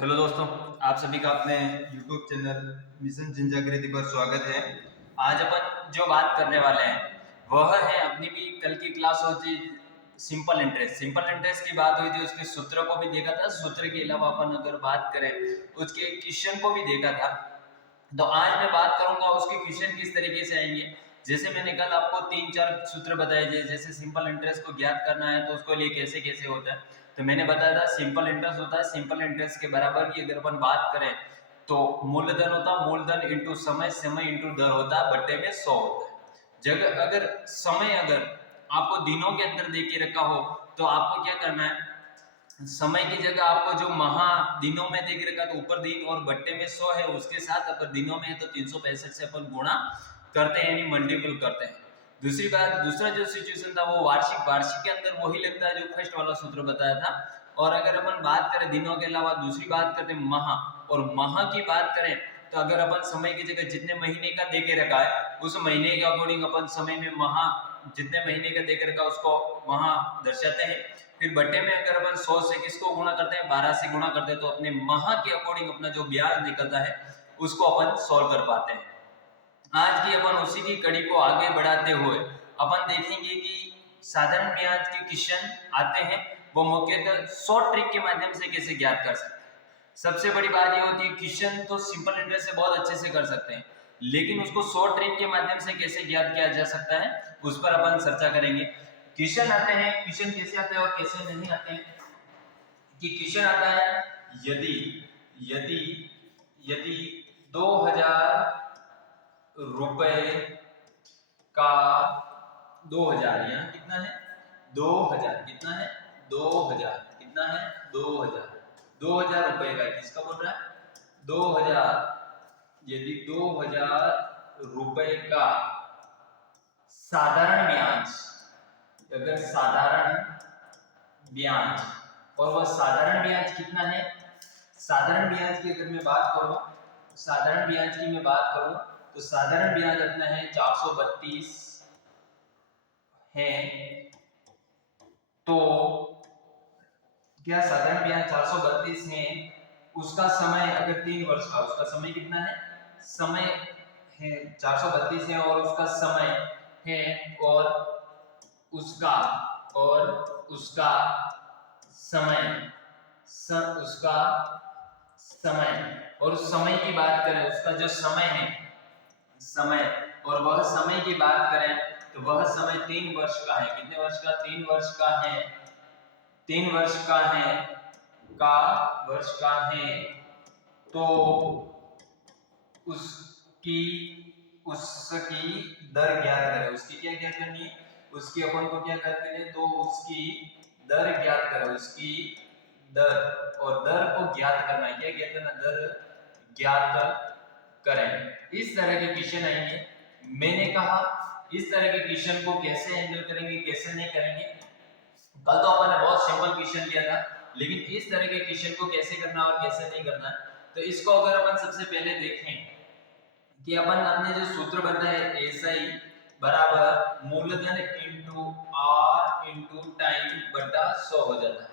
Hello दोस्तों, आप सभी का अपने YouTube चैनल मिशन जनजागृति पर स्वागत है। आज अपन जो बात करने वाले हैं वह है अपनी भी कल की क्लास होती सिंपल इंटरेस्ट। सिंपल इंटरेस्ट की बात हुई थी, उसके सूत्र को भी देखा था। सूत्र के अलावा अपन अगर बात करें उसके क्वेश्चन को भी देखा था। तो आज मैं बात करूंगा उसके क्वेश्चन किस तरीके से आएंगे। जैसे मैंने कल आपको 3-4 सूत्र बताए थे, जैसे सिंपल इंटरेस्ट को ज्ञात करना है तो उसको लिए कैसे कैसे होता है। तो मैंने बताया था सिंपल इंटरेस्ट होता है सिंपल इंटरेस्ट के बराबर की अगर अपन बात करें तो मूलधन होता है मूलधन इंटू समय, समय इंटू दर होता है, बट्टे में 100 होता है। जगह अगर समय अगर आपको दिनों के अंदर दे के रखा हो तो आपको क्या करना है, समय की जगह आपको जो महा दिनों में देख रखा तो ऊपर दिन और बट्टे में 100 है, उसके साथ अगर दिनों में है तो 365 से अपन गुणा करते हैं यानी मल्टीपल करते हैं। दूसरी बात, दूसरा जो सिचुएशन था वो वार्षिक। वार्षिक के अंदर वही लगता है जो फर्स्ट वाला सूत्र बताया था। और अगर अपन बात करें दिनों के अलावा दूसरी बात करते हैं माह, और माह की बात करें तो अगर अपन समय की जगह जितने महीने का देके रखा है उस महीने के अकॉर्डिंग अपन समय में माह जितने महीने का देके रखा उसको वहां दर्शाते हैं। फिर बट्टे में अगर अपन 100 से किसको गुणा करते हैं, 12 से गुणा करते हैं, तो अपने माह के अकॉर्डिंग अपना जो ब्याज निकलता है उसको अपन सॉल्व कर पाते हैं। आज की अपन उसी की कड़ी को आगे बढ़ाते हुए अपन देखेंगे कि साधारण ब्याज के क्वेश्चन आते हैं वो मुख्यतः शॉर्ट ट्रिक के माध्यम से कैसे ज्ञात कर सकते हैं। सबसे बड़ी बात यह होती है क्वेश्चन तो सिंपल इंटरेस्ट से बहुत अच्छे से कर सकते हैं, लेकिन उसको शॉर्ट ट्रिक के माध्यम से कैसे ज्ञात किया जा सकता है उस पर अपन चर्चा करेंगे। क्वेश्चन आते हैं, क्वेश्चन कैसे आते हैं और कैसे नहीं आते हैं। कि क्वेश्चन आता है यदि यदि यदि 2000 रुपए का 2000 यहाँ कितना है 2000 कितना है 2000 कितना है 2000 रुपए का किसका बोल रहा है 2000। यदि 2000 रुपए का साधारण ब्याज, अगर साधारण ब्याज, और वह साधारण ब्याज कितना है, साधारण ब्याज की अगर मैं बात करूं, साधारण ब्याज की मैं बात करूं तो साधारण ब्याज अपना है 432 है। तो क्या साधारण ब्याज 432 है, उसका समय अगर 3 वर्ष का, उसका समय कितना है, समय है 432 है और उसका समय है और उसका उसका समय उसका समय और उस समय की बात करें, उसका जो समय है समय, और वह समय की बात करें तो वह समय 3 वर्ष का है। कितने वर्ष का, 3 वर्ष का है, 3 वर्ष का है तो उसकी दर ज्ञात करें। उसकी क्या ज्ञात करनी है, उसकी अपन को क्या ज्ञात करनी है, तो उसकी दर ज्ञात करें, उसकी दर, और दर को ज्ञात करना है, क्या ज्ञात करना, दर ज्ञात करें। इस तरह के क्वेश्चन आएंगे। मैंने कहा इस तरह के क्वेश्चन को कैसे हैंडल करेंगे कैसे नहीं करेंगे। कल तो अपन ने बहुत सिंपल क्वेश्चन किया था, लेकिन इस तरह के क्वेश्चन को कैसे करना और कैसे नहीं करना, तो इसको अगर अपन सबसे पहले देखें कि अपन अपने जो सूत्र बनता है एसआई बराबर मूलधन इंटू आर इंटू टाइम बटा 100 हो जाता है।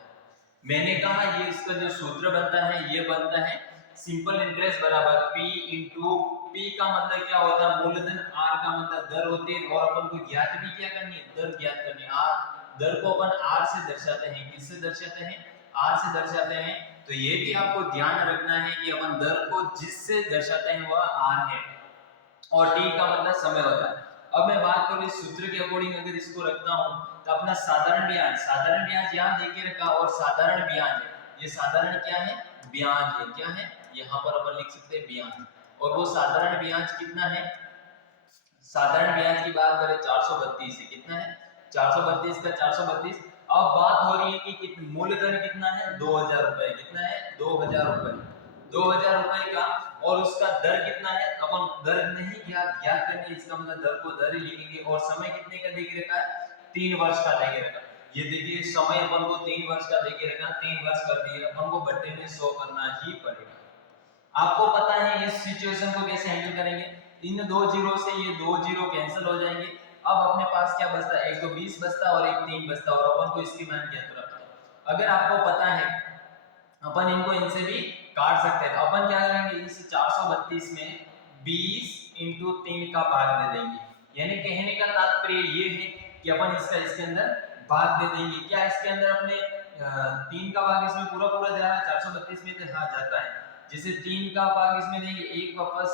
मैंने कहा ये इसका जो सूत्र बनता है ये बनता है सिंपल इंटरेस्ट बराबर P इंटू P का मतलब क्या होता है मूलधन, R का मतलब दर होती है, और अपन को ज्ञात भी क्या करनी है, दर ज्ञात करनी है। R दर को अपन R से दर्शाते हैं, किससे दर्शाते हैं, R से दर्शाते हैं। तो ये भी आपको ध्यान रखना है कि अपन दर को जिससे दर्शाते हैं वह R है और T का मतलब समय होता है। अब मैं बात करूं इस सूत्र के अकॉर्डिंग अगर इसको रखता हूं तो अपना साधारण ब्याज यहां देके रखा, और साधारण ब्याज है, ये साधारण क्या है, ब्याज है, क्या है, यहां पर अपन लिख सकते हैं ब्याज। और वो साधारण ब्याज कितना है, साधारण ब्याज की बात करें 432 है, कितना है 432 का 432। अब बात हो रही है कि मूलधन कितना है 2000 रुपए, कितना है 2000 रुपए, 2000 रुपए का, और उसका दर कितना है, अपन दर नहीं ज्ञात करनी है, इसका मतलब दर को दर ही लिखेंगे, और समय कितने का देके रखा है 3 वर्ष का देके रखा। ये देखिए समय अपन को 3 वर्ष का देके रखा, 3 वर्ष कर दिए, अपन को बट्टे में 100 करना ही पड़ेगा। आपको पता है इस सिचुएशन को कैसे हैंडल करेंगे, इन दो जीरो से ये दो जीरो कैंसिल हो जाएंगे। अब अपने पास क्या बचता है, एक तो 20 बचता और एक 3 बचता, और अपन को इसकी मान ज्ञात रखना है। अगर आपको पता है अपन इनको इनसे भी काट सकते हैं। तो अपन क्या करेंगे, इस 432 में 20 इंटू 3 का भाग दे देंगे। यानी कहने का तात्पर्य ये है कि अपन इसका इसके अंदर भाग दे देंगे। क्या इसके अंदर अपने 3 का भाग इसमें पूरा पूरा जा रहा है 432 में, तो हाँ जाता है। जैसे 3 का भाग इसमें देंगे, एक वापस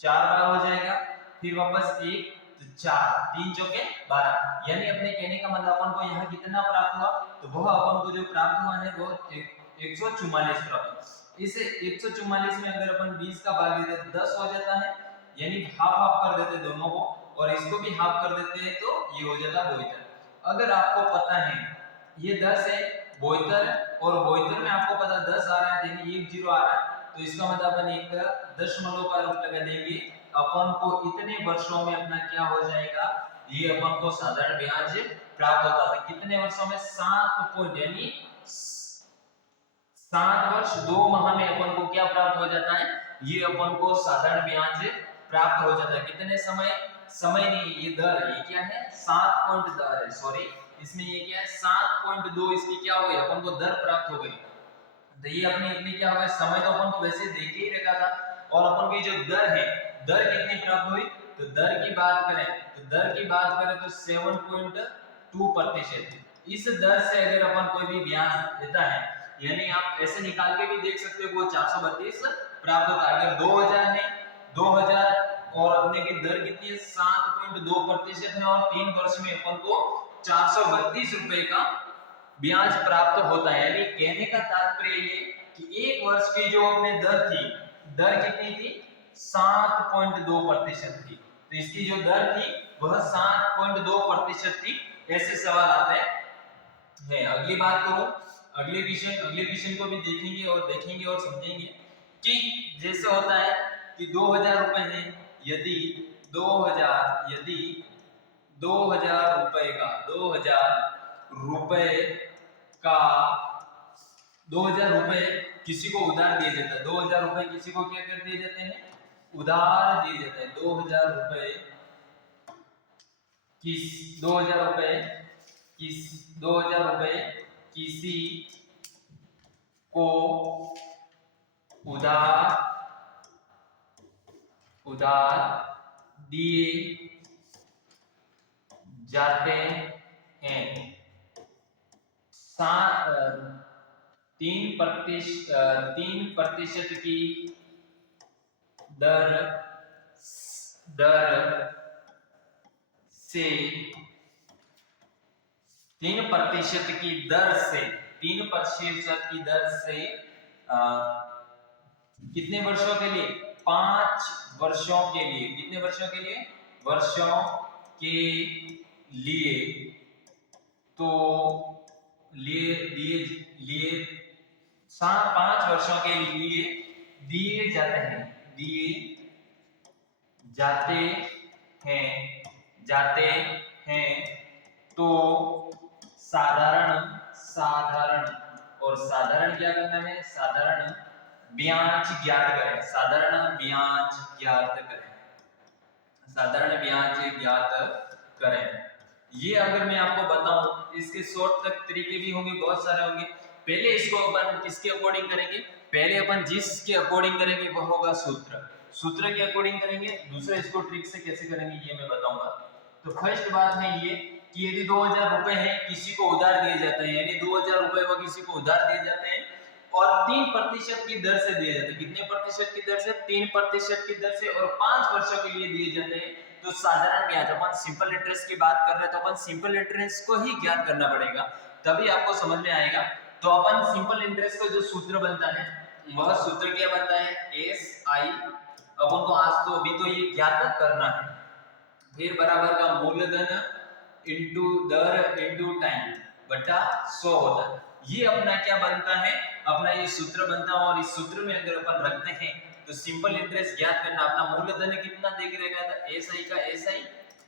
4 बार हो जाएगा, फिर वापस 1 तो 4, 3 चौके 12। यानी अपने कहने का मतलब अपन को यहाँ कितना प्राप्त हुआ, तो वह अपन को जो प्राप्त हुआ है वो 144 प्राप्त। इस 144 में अगर अपन 20 का भाग देते तो 10 हो जाता है, यानी हाफ हाफ कर देते दोनों को, और इसको भी हाफ कर देते हैं तो ये हो जाता 72। अगर आपको पता है ये 10 है 72, और 72 में आपको पता 10 आ रहा है, यानी 1 0 आ रहा है, तो इसका मतलब अपन एक दशमलव का रूप लगा देंगे। अपन को इतने वर्षों में अपना क्या हो जाएगा, ये अपन को साधारण ब्याज प्राप्त होता है। कितने वर्षों में, 7 पॉइंट, यानी 7 वर्ष 2 माह में अपन को क्या प्राप्त हो जाता है, ये अपन को साधारण ब्याज प्राप्त हो जाता है। कितने समय, समय नहीं, ये दर, ये क्या है 7 दर है, सॉरी इसमें ये क्या है 7.2, इसकी क्या हो गई, अपन को दर प्राप्त हो गई। तो ये अपनी इतनी क्या होगा, समय तो अपन को वैसे देख ही रखा था, और अपन की जो दर है, दर कितनी प्राप्त हुई, तो दर की बात करें तो दर की बात करें तो 7.2%। इस दर से अगर अपन कोई भी ब्याज देता है, यानी आप ऐसे निकाल के भी देख सकते हो, वो 432 प्राप्त होता है। अगर 2000 है, 2000 और अपने की दर कितनी है 7.2% है, और 3 वर्ष में अपन को 432 रुपए का ब्याज प्राप्त होता है। यानी कहने का तात्पर्य ये कि एक वर्ष की जो अपने दर थी, दर कितनी थी 7.2% थी, तो इसकी जो दर थी वह 7.2% थी। ऐसे सवाल आते हैं। अगली बात करूं, अगले क्वेश्चन को भी देखेंगे और समझेंगे कि जैसे होता है कि 2000 रुपए है, यदि 2000 रुपए किसी को उधार दिए जाता है, 2000 रुपए किसी को क्या कर दिए जाते हैं, उधार दिए जाते हैं। 2000 रुपए किसी को उधार दिए जाते हैं, 3% की दर से 3% की दर से कितने वर्षों के लिए, 5 वर्षों के लिए। कितने वर्षों के लिए, वर्षों के लिए, तो लिए 5 वर्षों के लिए दिए जाते हैं, तो साधारण और साधारण क्या करना है, साधारण ब्याज ज्ञात करें। ये अगर मैं आपको बताऊं, इसके शॉर्ट तक तरीके भी होंगे, बहुत सारे होंगे। पहले इसको अपन किसके अकॉर्डिंग करेंगे, पहले अपन जिसके अकॉर्डिंग करेंगे वह होगा सूत्र के अकॉर्डिंग करेंगे। दूसरा इसको ट्रिक से कैसे करेंगे ये मैं बताऊंगा। तो फर्स्ट बात है ये कि यदि 2000 रुपए है, किसी को उधार दिए जाते हैं, यानी 2000 रुपए वो किसी को उधार दिए जाते हैं और 3% की दर से दिए जाते हैं। कितने प्रतिशत की दर से, 3% की दर से, और 5 वर्षों के लिए दिए जाते हैं। तो साधारण ब्याज, अपन सिंपल इंटरेस्ट की बात कर रहे हैं, तो अपन सिंपल इंटरेस्ट को ही ज्ञात करना पड़ेगा, तभी आपको समझ में आएगा। तो अपन सिंपल इंटरेस्ट का जो सूत्र बनता है, वह सूत्र क्या बनता है, SI, अपन को आज तो अभी तो ये ज्ञात करना है, फिर बराबर का मूलधन इनटू दर इनटू टाइम बटा 100 होता है। ये अपना क्या बनता है, अपना ये सूत्र बनता है। और इस सूत्र में अगर अपन रखते हैं तो सिंपल इंटरेस्ट ज्ञात करना, अपना मूलधन कितना देख रहेगा था, SI का SI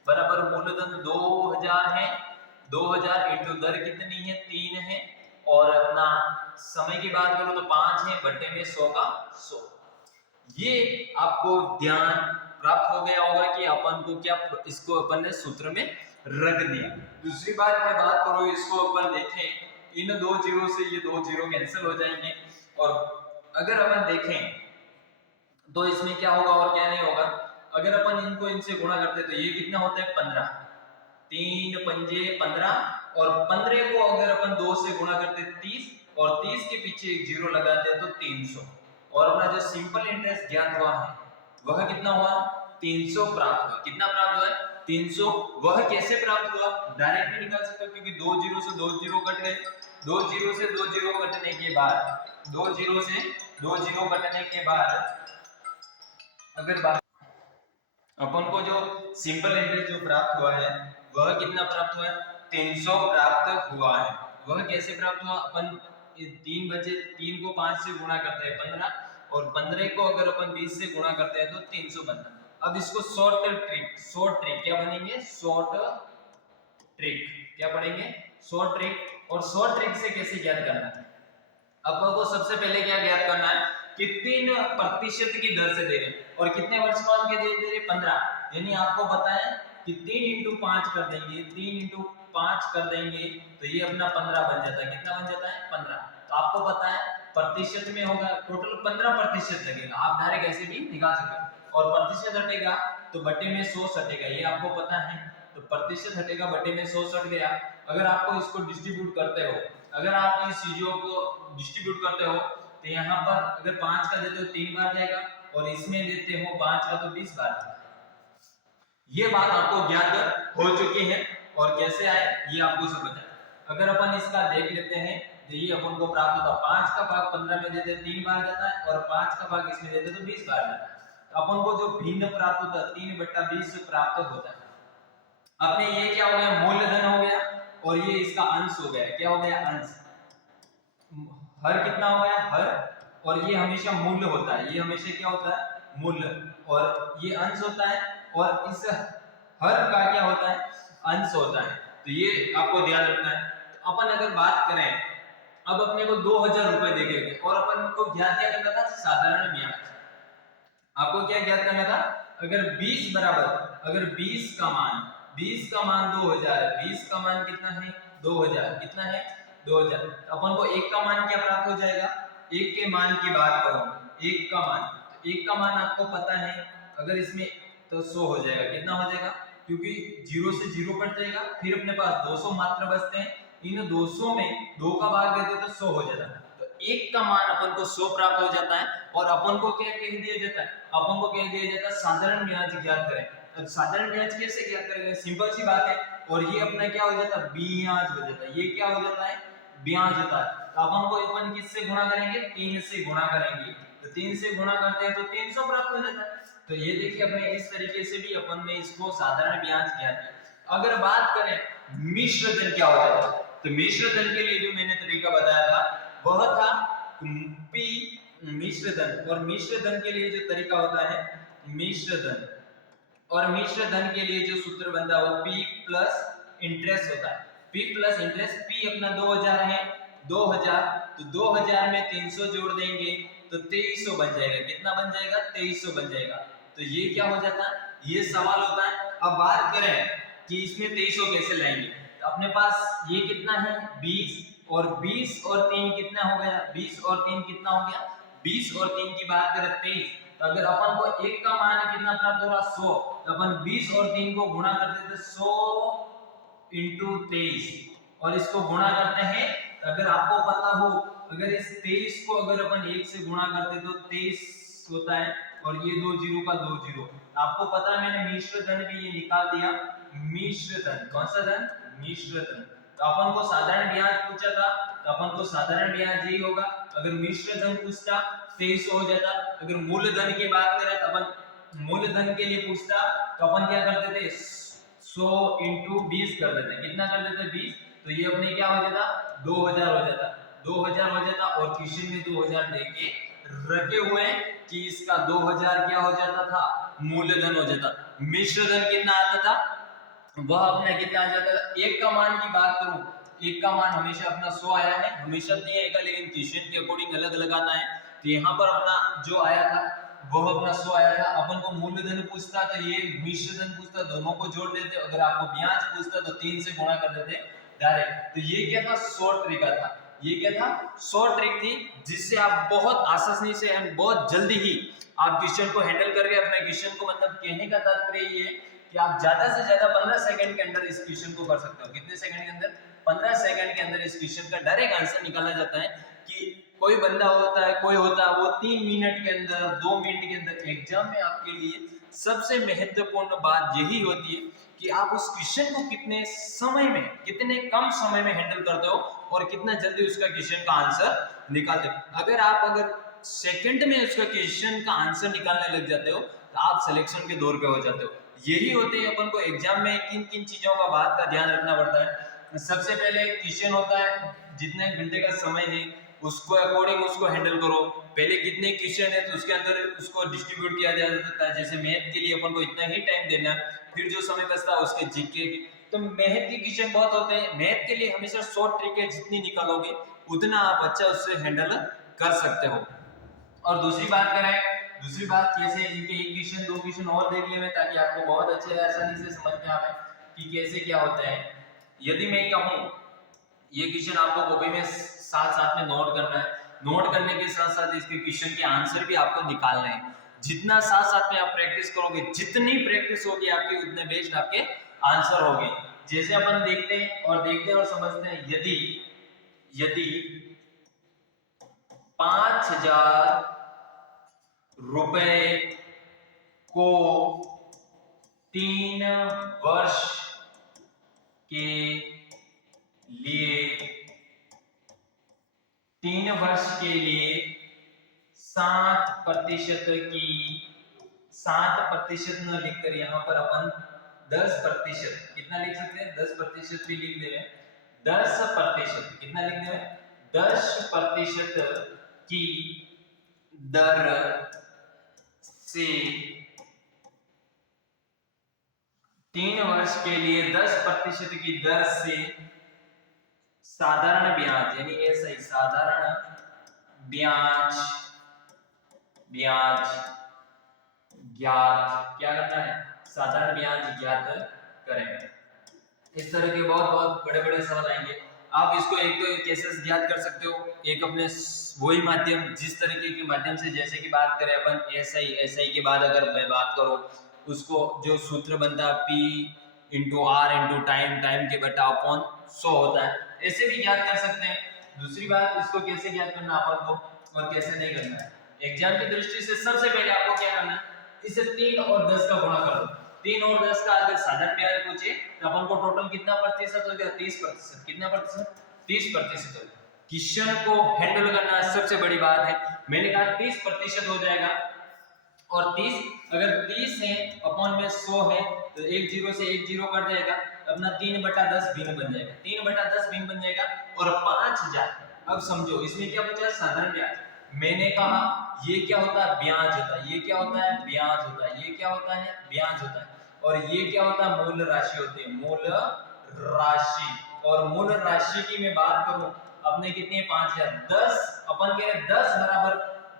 बराबर मूलधन 2000 है, 2000 इनटू दर कितनी है 3 है, और अपना समय की बात करो तो 5 है, बट्टे में 100 का 100। ये आपको ध्यान प्राप्त हो गया होगा कि अपन को क्या, इसको अपन ने सूत्र में रख दिया। दूसरी बात मैं बात करूं, इसको अपन देखें, इन 2 जीरो से ये 2 जीरो कैंसिल हो जाएंगे और अगर अपन देखें तो इसमें क्या होगा और क्या नहीं होगा। अगर अपन इनको इनसे गुणा करते तो ये कितना होता है 15, 3 पंजे 15 और 15 को अगर अपन 2 से गुणा करते 30 और 30 के पीछे एक जीरो लगाते तो 300 और अपना जो सिंपल इंटरेस्ट ज्ञात हुआ है वह कितना हुआ 300 प्राप्त हुआ। कितना प्राप्त हुआ 300। वह कैसे प्राप्त हुआ डायरेक्ट भी निकाल सकते हो क्योंकि 2 जीरो से 2 जीरो कट गए, 2 जीरो से 2 जीरो कटने के बाद 2 जीरो से 2 जीरो कटने के बाद अगर अपन को जो सिंपल इंटरेस्ट जो प्राप्त हुआ है वह कितना प्राप्त हुआ है 300 प्राप्त हुआ है। वह कैसे प्राप्त हुआ अपन 3 बचे 3 को 5 से गुणा करते हैं 15 और 15 को अगर अपन 20 से गुणा करते हैं तो 300 बनता। अब इसको शॉर्ट ट्रिक क्या बनेंगे शॉर्ट ट्रिक क्या पढ़ेंगे शॉर्ट ट्रिक। और शॉर्ट ट्रिक से कैसे ज्ञात करना है अपन को सबसे पहले क्या ज्ञात करना है कि 3% की दर से दे रहे हैं और कितने वर्ष बाद के दे रहे 15 यानी आपको पता है कि 3 इंटू 5 कर देंगे 3 इंटू 5 कर देंगे तो ये अपना 15 बन जाता है। कितना बन जाता है 15। तो आपको पता है प्रतिशत में होगा टोटल 15% लगेगा, आप डायरेक्ट ऐसे भी निकाल सकते हो और प्रतिशत हटेगा तो बटे में 100 हटेगा ये आपको पता है। तो प्रतिशत हटेगा बटे में 100 हट गया। अगर आपको इसको डिस्ट्रीब्यूट करते हो अगर आप इस चीजों को डिस्ट्रीब्यूट करते हो तो यहाँ पर अगर 5 का देते हो 3 बार जाएगा और इसमें देते हो 5 का तो 20 बार जाएगा। ये बात आपको ज्ञात हो चुकी है और कैसे आए ये आपको समझ आए। अगर अपन इसका देख लेते हैं तो ये अपन को प्राप्त होता 5 का भाग 15 में देते 3 बार जाता है और 5 का भाग इसमें देते तो 20 बार जाता है। तो अपन को जो भिन्न प्राप्त होता है 3/20 प्राप्त होता है। अपने ये क्या हो गया मूलधन हो गया और ये इसका अंश हो गया। क्या हो गया अंश। हर कितना हो गया हर और ये हमेशा मूल्य होता है, ये हमेशा क्या होता है मूल्य और ये अंश होता है और इस हर का क्या होता है अंश होता है। तो ये आपको ध्यान रखना है। तो अपन अगर बात करें अब अपने को 2000 रुपए दे गए और अपन को ज्ञात क्या करना था साधारण ब्याज। आपको क्या ज्ञात करना था अगर 20 बराबर अगर 20 का मान 2000 है 20 का मान कितना है 2000 कितना है 2000। तो अपन को एक का मान क्या प्राप्त हो जाएगा एक के मान की बात करूं एक का मान तो एक का मान आपको पता है अगर इसमें तो 100 हो जाएगा। कितना हो जाएगा क्योंकि 0 से 0 कट जाएगा फिर अपने पास 200 मात्र बचते हैं। इन 200 में 2 का भाग देते तो 100 हो जाता है। तो एक का मान अपन को 100 प्राप्त हो जाता है और अपन को क्या कह दिया जाता है अपन को कह दिया जाता है साधारण ब्याज ज्ञात करें। अब साधारण ब्याज कैसे ज्ञात करेंगे सिंपल सी बात है और ये अपना क्या हो जाता है ब्याज हो जाता है। ये क्या हो जाता है ब्याज होता है। तो अपन को अपन किससे गुणा करेंगे 3 से गुणा करेंगे तो 3 से गुणा करते हैं तो 300 प्राप्त हो जाता है। तो ये देखिए अपने इस तरीके से भी अपन ने इसको साधारण ब्याज ज्ञात किया। अगर बात करें मिश्र धन क्या होता है तो मिश्र धन के लिए जो मैंने तरीका बताया था वह था पी मिश्र धन और मिश्र धन के लिए जो तरीका होता है मिश्र धन और मिश्र धन के लिए जो सूत्र बनता है वो P प्लस इंटरेस्ट होता है। P प्लस इंटरेस्ट P अपना 2000 है 2000 तो 2000 में 300 जोड़ देंगे तो 2300 बन जाएगा। कितना बन जाएगा 2300 बन जाएगा। तो ये क्या हो जाता है ये सवाल होता है। अब बात करें कि इसमें 2300 कैसे लाएंगे तो अपने पास ये कितना है 20 और 20 और 3 कितना हो गया 20 और 3 कितना हो गया 20 और 3 की बात करें 23। तो अगर अपन को एक का मान कितना प्राप्त हो रहा 100 तो अपन 20 और 3 को गुणा कर देते 100 इंटू 23 और इसको गुणा करते हैं। तो अगर आपको पता हो अगर इस 23 को अगर अपन 1 से गुणा करते तो 23 होता है और ये 2 जीरो का 2 जीरो। आपको पता है मैंने मिश्र धन भी ये निकाल दिया मिश्र धन कौन सा धन मिश्र धन। तो अपन को साधारण ब्याज पूछा था तो अपन को साधारण ब्याज यही होगा। अगर मिश्र धन पूछता 2300 हो जाता। अगर मूलधन की बात करें तो अपन मूलधन के लिए पूछता तो अपन क्या करते थे 100 इंटू 20 कर देते। कितना कर देते 20 तो ये अपने क्या हो जाता 2000 हो जाता 2000 हो जाता और क्वेश्चन में 2000 देके रखे हुए कि इसका 2000 क्या हो जाता था मूलधन हो जाता। मिश्र धन कितना आता था वह अपना कितना आ जाता था। एक का मान की बात करूं एक का मान हमेशा अपना 100 आया है हमेशा नहीं आएगा लेकिन क्वेश्चन के अकॉर्डिंग अलग अलग आता है। तो यहाँ पर अपना जो आया था वह अपना 100 आया था। अपन को मूलधन पूछता तो ये मिश्र धन पूछता दोनों को जोड़ देते। अगर आपको ब्याज पूछता तो 3 से गुणा कर देते डायरेक्ट। तो ये क्या था शॉर्ट तरीका था ये क्या था, शॉर्ट ट्रिक थी, जिससे आप बहुत आसानी से एंड बहुत जल्दी ही आप क्वेश्चन को हैंडल कर रहे हैं। अपने क्वेश्चन को मतलब कहने का तात्पर्य ये है कि आप ज्यादा से ज्यादा 15 सेकंड के अंदर इस क्वेश्चन को कर सकते हो। कितने सेकंड के अंदर? 15 सेकंड के अंदर इस क्वेश्चन का डायरेक्ट आंसर निकाला जाता है। कि कोई बंदा होता है, कोई होता है वो 3 मिनट के अंदर, 2 मिनट के अंदर। एग्जाम में आपके लिए सबसे महत्वपूर्ण बात यही होती है कि आप उस क्वेश्चन को कितने समय में, कितने कम समय में हैंडल करते हो और कितना जल्दी उसका क्वेश्चन का आंसर निकालते हो। अगर सेकंड में उसका क्वेश्चन का आंसर निकालने लग जाते हो तो आप सिलेक्शन के दौर पे हो जाते हो। यही होते हैं अपन को एग्जाम में किन किन चीजों का बात का ध्यान रखना पड़ता है। सबसे पहले क्वेश्चन होता है, जितने घंटे का समय है उसको अकॉर्डिंग उसको हैंडल करो। पहले कितने क्वेश्चन है तो उसके अंदर उसको डिस्ट्रीब्यूट किया जा सकता है। जैसे मैथ के लिए अपन को इतना ही टाइम देना, फिर जो समय बचता है उसके जीके। तो मैथ के क्वेश्चन बहुत होते हैं, मैथ के लिए हमेशा शॉर्ट ट्रिक है, जितनी निकालोगे उतना आप अच्छा उससे हैंडल कर सकते हो। और दूसरी बात करें, दूसरी बात कैसे इनके एक क्वेश्चन 2 क्वेश्चन और देख लेंगे ताकि आपको बहुत अच्छे आसानी से समझ में आवे कि कैसे क्या होता है। यदि मैं कहूं ये क्वेश्चन आपको कॉपी में साथ साथ में नोट करना है, नोट करने के साथ साथ इसके क्वेश्चन के आंसर भी आपको निकालने हैं। जितना साथ साथ में आप प्रैक्टिस करोगे, जितनी प्रैक्टिस होगी आपकी उतने बेस्ट आपके आंसर होंगे। जैसे अपन देखते हैं और समझते हैं, यदि 5,000 रुपए को 3 वर्ष के लिए 7% की 7% न लिखकर यहां पर अपन 10%, कितना लिख सकते हैं, 10% भी लिख दे। 10% कितना लिख दे, 10% की दर से 3 वर्ष के लिए 10% की दर से साधारण ब्याज, यानी ऐसा ही साधारण ब्याज ज्ञात क्या करना है, साधारण ब्याज ज्ञात करें। इस तरह के बहुत बहुत बड़े बड़े सवाल आएंगे। आप इसको एक तो केसेस ज्ञात कर सकते हो, एक अपने वही माध्यम, जिस तरीके के माध्यम से, जैसे कि बात करें अपन एसआई के बाद अगर मैं बात करूं, उसको जो सूत्र बनता है P into R into time के बटा अपॉन 100 होता है, ऐसे भी ज्ञात कर सकते हैं। दूसरी बात, इसको कैसे ज्ञात करना अपन को और कैसे नहीं करना है, एग्जाम की दृष्टि से सबसे पहले आपको क्या करना है, इसे 3 और 10 का गुणा कर दो। 3 और 10 का अगर साधारण ब्याज पूछे तो अपन को टोटल कितना प्रतिशत हो गया, 30%। कितना प्रतिशत, 30%। क्वेश्चन को हैंडल करना सबसे बड़ी बात है। मैंने कहा 30% हो जाएगा, और 30 अगर 30 है अपॉन में 100 है तो एक जीरो से एक जीरो कट जाएगा, अपना 3/10 भिन्न बन जाएगा, 3/10 भिन्न बन जाएगा। और 5,000, अब समझो इसमें क्या पूछा, साधारण ब्याज। मैंने कहा ये क्या होता है, ब्याज होता है। ये क्या होता है, ब्याज होता है। ये क्या होता है, ब्याज होता है। और ये क्या होता है, मूल राशि होती है, मूल राशि। और मूल राशि की मैं बात करूं, अपने कितने 5,000, 10 अपन कह रहे 10 बराबर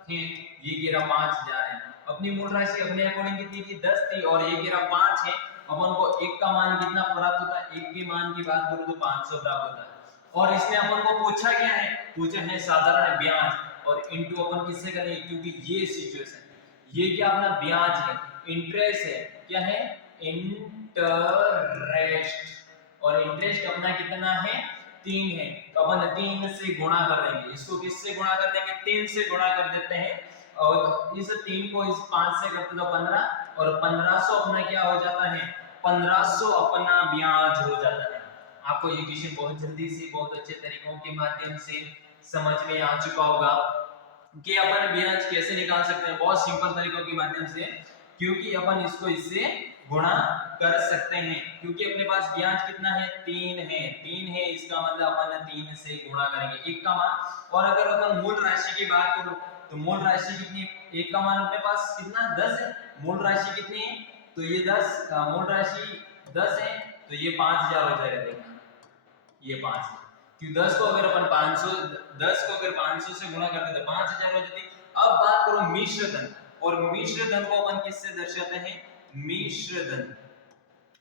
है, ये कह रहा 5,000 है। अपनी मूल राशि अपने अकॉर्डिंग कितनी थी, 10 थी, और ये कह रहा 5 है। अपन को 1 का मान कितना प्राप्त होता है, 1 के मान की बात करूं तो 500 प्राप्त होता है। और इसमें अपन को पूछा क्या है, पूछा है साधारण ब्याज, और इनटू अपन किससे करें, क्योंकि ये सिचुएशन, ये क्या अपना ब्याज है, इंटरेस्ट है, क्या है, इंटरेस्ट। और इंटरेस्ट अपना कितना है, 3 है, तो अपन 3 से गुणा कर देंगे। इसको किससे गुणा कर देंगे, 3 से गुणा कर देते हैं। और इस 3 को इस 5 से करते तो 15, और 1500 अपना क्या हो जाता है, 1500 अपना ब्याज हो जाता है। आपको ये क्वेश्चन बहुत जल्दी से बहुत अच्छे तरीकों के माध्यम से समझ में आ चुका होगा कि अपन ब्याज कैसे निकाल सकते हैं, बहुत सिंपल तरीकों के माध्यम से, क्योंकि अपन इसको इससे गुणा कर सकते हैं। क्योंकि अपने पास ब्याज कितना है, 3 है, 3 है, इसका मतलब अपन 3 से गुणा करेंगे 1 का मान। और अगर अपन मूल राशि की बात करूं तो मूल राशि कितनी, 1 का मान अपने पास कितना, 10 है। मूल राशि कितनी है, तो ये 10, मूल राशि 10 है, तो ये 5,000 हो जाएगा। देखना ये 5 है, क्यों 10 को अगर अपन 500 से गुणा करते तो 5,000 हो जाती। अब बात करो मिश्र धन, और मिश्र धन को अपन किससे दर्शाते हैं, मिश्र धन।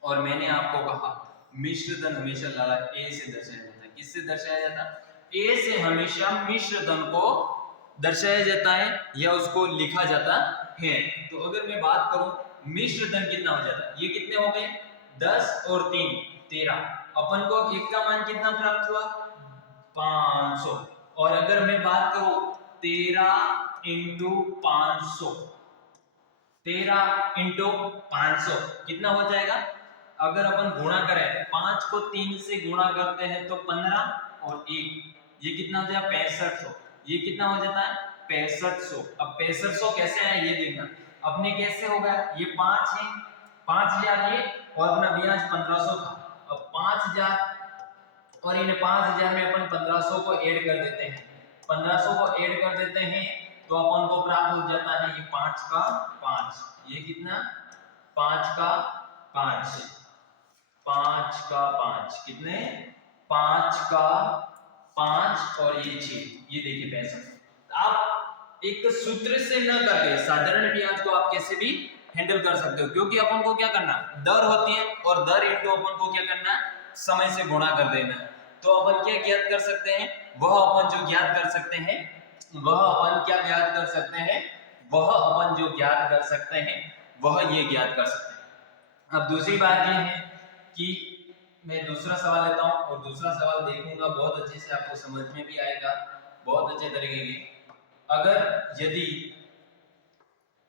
और मैंने आपको कहा मिश्र धन हमेशा लाला ए से दर्शाया जाता है। किससे दर्शाया जाता है, ए से हमेशा मिश्र धन को दर्शाया जाता है या उसको लिखा जाता है। तो अगर मैं बात करूं मिश्र धन कितना हो जाता है, ये कितने हो गए 10 और 3 13, अपन को एक का मान कितना प्राप्त हुआ 500। और अगर मैं बात करूं 13 इंटू 500, 13 इंटू 500 कितना हो जाएगा, अगर अपन गुणा करें 5 को 3 से गुणा करते हैं तो 15 और 1 ये कितना हो जाएगा 6500, ये कितना हो जाता है 6500। अब 6500 कैसे है ये देखना, अपने कैसे होगा, ये 5 है 5000 ये और अपना ब्याज 1500 था। अब 5000 और इन 5000 में अपन 1500 को ऐड कर देते हैं, 1500 को ऐड कर देते हैं तो अपन को प्राप्त हो जाता है ये 5 का 5, ये कितना 5 का 5, 5 का 5 कितने 5 का 5 और ये 6, ये देखिए 65। आप एक सूत्र से न करके साधारण ब्याज को आप कैसे भी हैंडल कर सकते हो, क्योंकि अपन को क्या करना दर होती है और दर इंटू अपन को क्या करना समय से गुणा कर देना। तो अपन क्या ज्ञात कर सकते हैं, वह अपन जो ज्ञात कर सकते हैं वह अपन क्या ज्ञात कर सकते हैं, वह अपन जो ज्ञात कर सकते हैं वह ये ज्ञात कर सकते हैं। अब दूसरी बात ये है कि मैं दूसरा सवाल लेता हूं और दूसरा सवाल देखूंगा, बहुत अच्छे से आपको समझ में भी आएगा बहुत अच्छे तरीके की। अगर यदि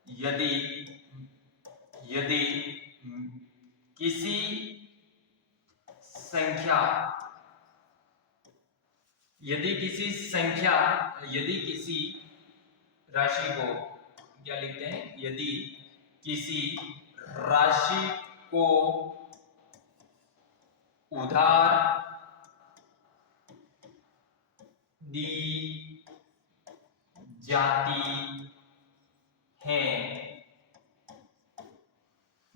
यदि यदि किसी संख्या यदि किसी राशि को क्या लिखते हैं, यदि किसी राशि को उधार दी जाती है,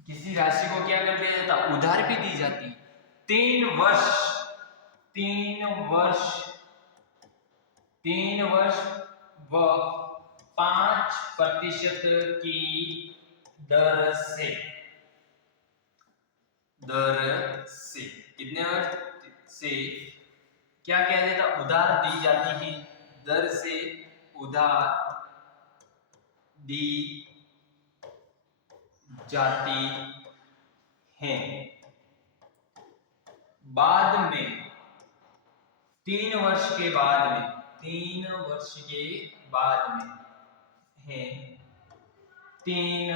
किसी राशि को क्या कर दिया जाता उधार भी दी जाती है, 3 वर्ष व 5% की दर से कितने वर्ष से क्या कह देता उधार दी जाती है, दर से उधार दी जाती है, बाद में 3 वर्ष के बाद में 3 वर्ष के बाद में है 3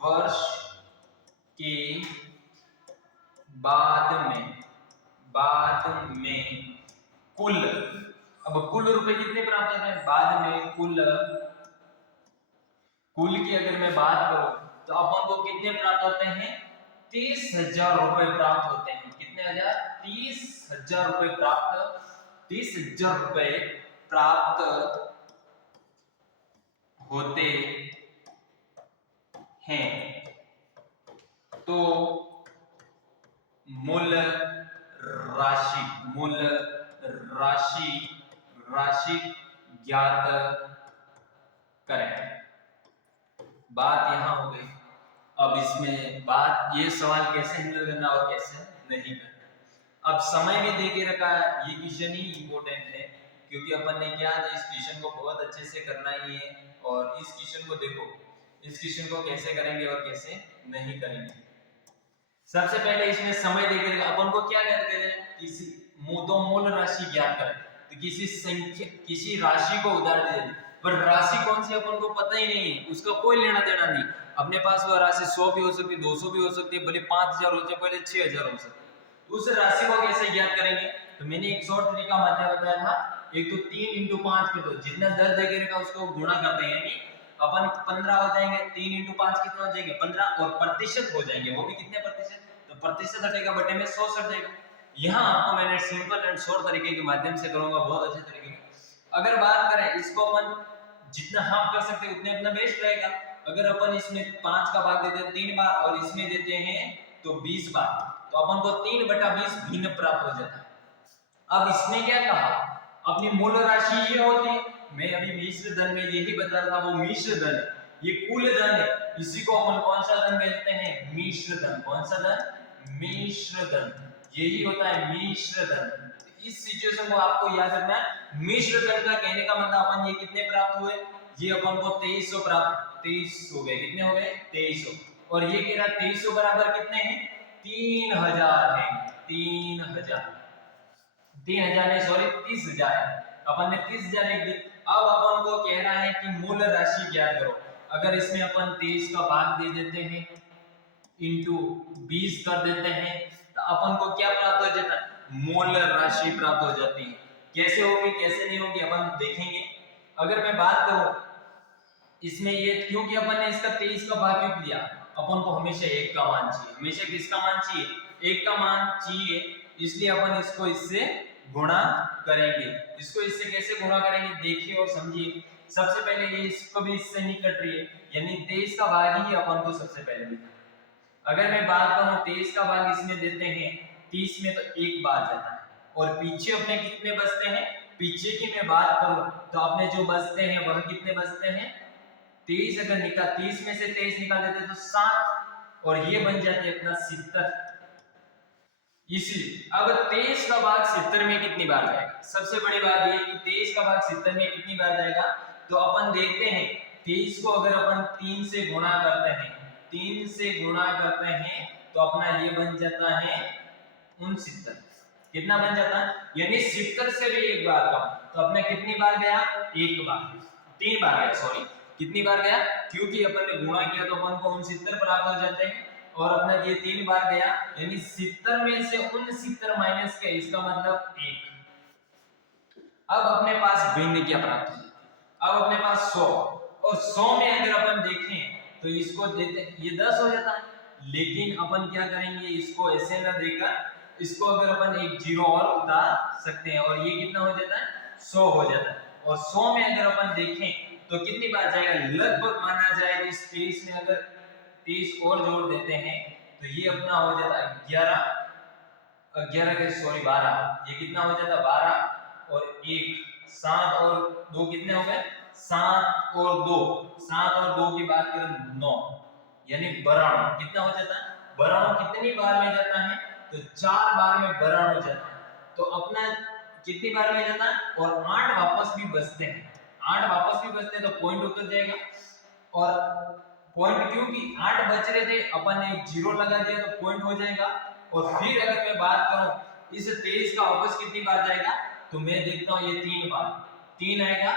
वर्ष के बाद में कुल, अब कुल रुपए कितने प्राप्त होते हैं, बाद में कुल की अगर मैं बात करूं तो अपन को कितने प्राप्त होते हैं 30,000 रुपए प्राप्त होते हैं, कितने हजार 30,000 रुपए प्राप्त 30,000 रुपए प्राप्त होते हैं। तो मूल राशि ज्ञात करें। बात यहां हो गई। अब इसमें बात ये सवाल कैसे हैंडल करना और कैसे नहीं करना। अब समय भी दे के रखा है, ये क्वेश्चन ही इंपॉर्टेंट है क्योंकि अपन ने क्या था इस क्वेश्चन को बहुत अच्छे से करना ही है। और इस क्वेश्चन को देखो, इस क्वेश्चन को कैसे करेंगे और कैसे नहीं करेंगे। सबसे पहले इसमें समय देकर अपन को क्या ज्ञात करें, किसी मूल राशि ज्ञात करें। तो किसी राशि को उधार दे दें, पर राशि कौन सी अपन को पता ही नहीं है, उसका कोई लेना देना नहीं। अपने पास वह राशि 100 भी हो सकती है, 200 भी हो सकती है, भले 5,000 हो जाए, भले 6,000 हो सकती है। उस राशि को कैसे ज्ञात करेंगे, तो मैंने एक शॉर्ट तरीका बताया था, एक तो 3 इंटू 5 कर दो, जितना दर देगा उसको गुणा करते हैं, यानी अपन 15 हो जाएंगे, 3 इंटू 5 कितना हो जाएंगे 15, और प्रतिशत हो जाएंगे, वो भी कितने प्रतिशत, तो प्रतिशत हटेगा बटे में 100 सट जाएगा। यहाँ आपको मैंने सिंपल एंड शॉर्ट तरीके के माध्यम से करूंगा, बहुत अच्छे तरीके से। अगर बात करें इसको अपन जितना हाफ कर सकते हैं उतने अपना बेस्ट रहेगा। अगर अपन इसमें 5 का भाग देते हैं 3 बार और इसमें देते हैं तो 20 बार, तो अपन को 3/20 भिन्न प्राप्त हो जाता है। अब इसमें क्या कहा, अपनी मूल राशि ये होती है, मैं अभी मिश्र धन में यही बता रहा था, वो मिश्र धन है, ये कुल धन है, इसी को अपन कौन सा धन कहते हैं, मिश्र धन। कौन सा धन, मिश्र धन, यही होता है मिश्र धन। इस सिचुएशन को आपको याद रखना है, मिश्र धन का कहने का मतलब अपन ये कितने प्राप्त हुए, ये अपन को 2300 प्राप्त, 23 हो गए, कितने हो गए 2300, और ये कह रहा 2300 बराबर कितने हैं 3000 है, 3000 नहीं सॉरी 30,000 है, अपन ने 30,000 लिख दी। अब अपन को कह रहा है कि मूल राशि ज्ञात करो। अगर इसमें अपन 23 का भाग दे देते हैं इंटू 20 कर देते हैं तो अपन को क्या प्राप्त हो जाता है, मूल राशि प्राप्त हो जाती है। कैसे होगी कैसे नहीं होगी अपन देखेंगे। अगर मैं बात करूं इसमें ये, क्योंकि अपन ने इसका 23 का भाग क्यों लिया, अपन को हमेशा 1 का मान चाहिए, हमेशा किसका मान चाहिए, 1 का मान चाहिए, इसलिए अपन इसको इससे गुणा करेंगे। इसको इससे कैसे गुणा करेंगे देखिए और समझिए। सबसे पहले ये इसको भी इससे नहीं कट रही है, यानी 23 का भाग ही अपन को सबसे पहले लिखना। अगर मैं बात करूं 23 का भाग इसमें देते हैं 30 में तो 1 बार जाता है, और पीछे अपने कितने बचते हैं, पीछे की मैं बात करूं तो अपने जो बचते हैं वह कितने बचते हैं 23, अगर निकाल 30 में से 23 निकाल देते तो 7, और ये बन जाते अपना 70। इसलिए अब 23 का भाग 70 में कितनी बार जाएगा, सबसे बड़ी बात ये कि 23 का भाग 70 में कितनी बार जाएगा, तो अपन देखते हैं 23 को अगर अपन 3 से गुणा करते हैं, 3 से गुणा करते हैं तो अपना ये बन जाता है 69। कितना बन जाता है, यानी 70 से भी 1 बार कम, तो अपने कितनी बार गया 1 बार, 3 बार गया सॉरी, कितनी बार गया, क्योंकि अपन ने गुणा किया तो अपन को 69 प्राप्त हो जाते हैं, और अपना ये 3 बार गया, यानी 70 में से 69 माइनस किया, इसका मतलब 1। अब अपने पास भिन्न क्या प्राप्त हुआ, अब अपने पास 100, और 100 में अगर अपन देखें तो इसको देते ये 10 हो जाता है, लेकिन अपन क्या करेंगे इसको ऐसे ना देकर इसको अगर अपन एक जीरो और उतार सकते हैं, और ये कितना हो जाता है 100 हो जाता है। और 100 में अगर अपन देखें तो कितनी बार जाएगा, लगभग माना जाए इस 23 में अगर 23 और जोड़ देते हैं तो ये अपना हो जाता है 11 के सॉरी 12, ये कितना हो जाता है 12 और 1 7 और 2 कितने हो गए 7 और 2, 7 और 2 की बात करें 9, यानी 92 कितना हो जाता है, 92 कितनी बार में जाता है तो 4 बार में 92 हो जाता है। तो अपना कितनी बार में जाता है, और 8 वापस भी बचते हैं, 8 वापस भी बचते हैं तो पॉइंट उतर जाएगा, और पॉइंट क्योंकि 8 बच रहे थे अपन ने एक जीरो लगा दिया तो पॉइंट हो जाएगा। और फिर अगर मैं बात करूं इस 23 का वापस कितनी बार जाएगा, तो मैं देखता हूं ये 3 बार, 3 आएगा।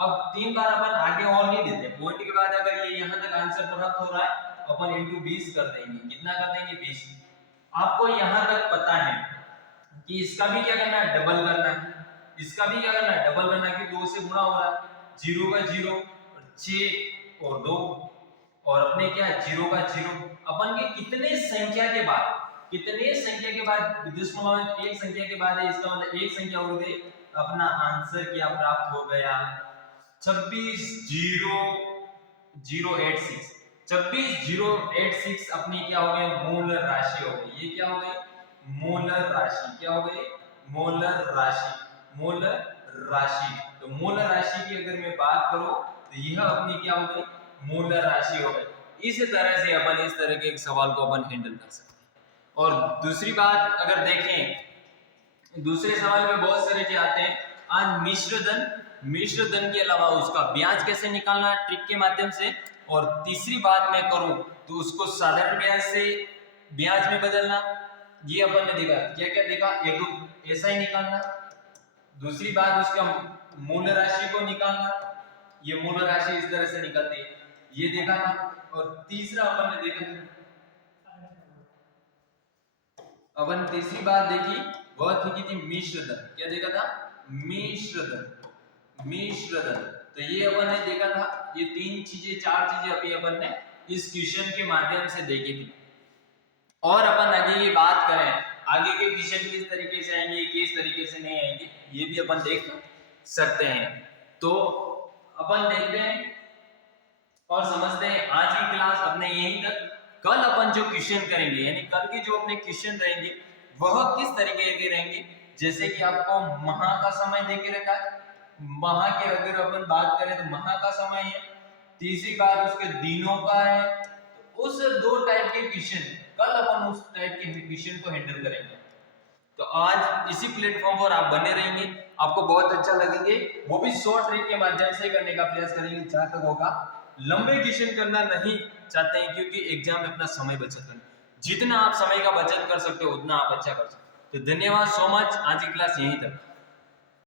अब 3 बार अपन आगे और नहीं देते, पॉइंट के बाद अगर ये यहां तक आंसर प्राप्त हो रहा है अपन इनटू 20 कर देंगे, कितना कर देंगे 20। आपको यहां तक पता है कि इसका भी क्या करना है डबल करना है, इसका भी क्या करना है डबल करना है, कि 2 से गुणा हो रहा है, 0 का 0 और 6 और 2, और अपने क्या है 0 का 0। अपन के कितने संख्या के बाद, कितने संख्या के बाद दशमलव में एक संख्या के बाद है, इसका मतलब एक संख्या उड़ गई, अपना आंसर क्या प्राप्त हो गया 26086। 26086 अपनी क्या हो गई मूल राशि हो गई, ये क्या हो गई मूल राशि, क्या हो गई मूल राशि, मूल राशि। तो मूल राशि की अगर मैं बात करूं तो यह अपनी क्या हो गई मूल राशि हो गई। इस तरह से अपन इस तरह के एक सवाल को अपन हैंडल कर सकते हैं। और दूसरी बात अगर देखें दूसरे सवाल में बहुत सारे के आते हैं, आज मिश्र धन के अलावा उसका ब्याज कैसे निकालना है ट्रिक के माध्यम से, और तीसरी बात मैं करूं तो उसको साधारण ब्याज से ब्याज में बदलना, ये अपन ने देखा। क्या क्या देखा, एक तो ऐसा ही निकालना, दूसरी बात उसका मूल राशि को निकालना, ये मूल राशि इस तरह से निकलती है, ये देखा था। और तीसरा अपन ने देखा अपन तीसरी बात देखी वह थी कि मिश्र धन, क्या देखा था मिश्र धन, मिश्र धन। तो ये अपन ने देखा था, ये तीन चीजें चार चीजें अभी अपन ने इस क्वेश्चन के माध्यम से देखी थी। और अपन आगे ये बात करें आगे के क्वेश्चन किस तरीके से आएंगे किस तरीके से नहीं आएंगे ये भी अपन देख सकते हैं। तो अपन देखते हैं और समझते हैं आज की क्लास अपने यहीं तक। कल अपन जो क्वेश्चन करेंगे यानी कल के जो अपने क्वेश्चन रहेंगे वह किस तरीके के रहेंगे, जैसे कि आपको महा का समय देके रखा है, महा के अगर अपन बात करें तो महा का समय है, तीसरी बात उसके दिनों का है। तो उस दो टाइप के क्वेश्चन कल अपन उस टाइप के क्वेश्चन को हैंडल करेंगे। तो आज इसी प्लेटफॉर्म पर आप बने रहेंगे, आपको बहुत अच्छा लगेंगे, वो भी शॉर्ट ट्रिक के माध्यम से करने का प्रयास करेंगे जहां तक होगा। लंबे क्वेश्चन करना नहीं चाहते हैं क्योंकि एग्जाम में अपना समय बचत करना, जितना आप समय का बचत कर सकते हो उतना आप अच्छा कर सकते हो। तो धन्यवाद सो मच, आज की क्लास यहीं तक।